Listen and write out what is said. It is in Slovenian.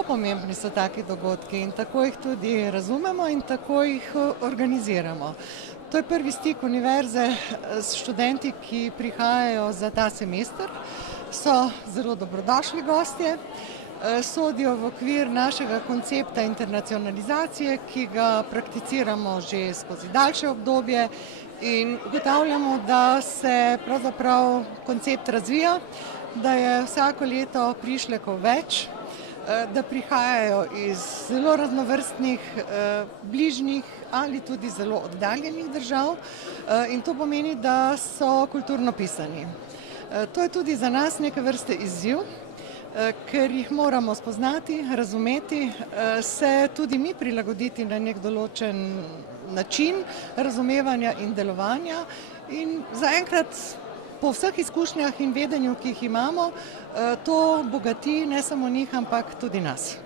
zelo pomembni so taki dogodki in tako jih tudi razumemo in tako jih organiziramo. To je prvi stik univerze s študenti, ki prihajajo za ta semester. So zelo dobrodošli gostje, sodijo v okvir našega koncepta internacionalizacije, ki ga prakticiramo že skozi daljše obdobje in ugotavljamo, da se pravzaprav koncept razvija, da je vsako leto prišlekov več, da prihajajo iz zelo raznovrstnih, bližnjih ali tudi zelo oddaljenih držav in to pomeni, da so kulturno pisani. To je tudi za nas neke vrste izziv, ker jih moramo spoznati, razumeti, se tudi mi prilagoditi na nek določen način razumevanja in delovanja in zaenkrat po vseh izkušnjah in vedenju, ki jih imamo, to bogati ne samo njih, ampak tudi nas.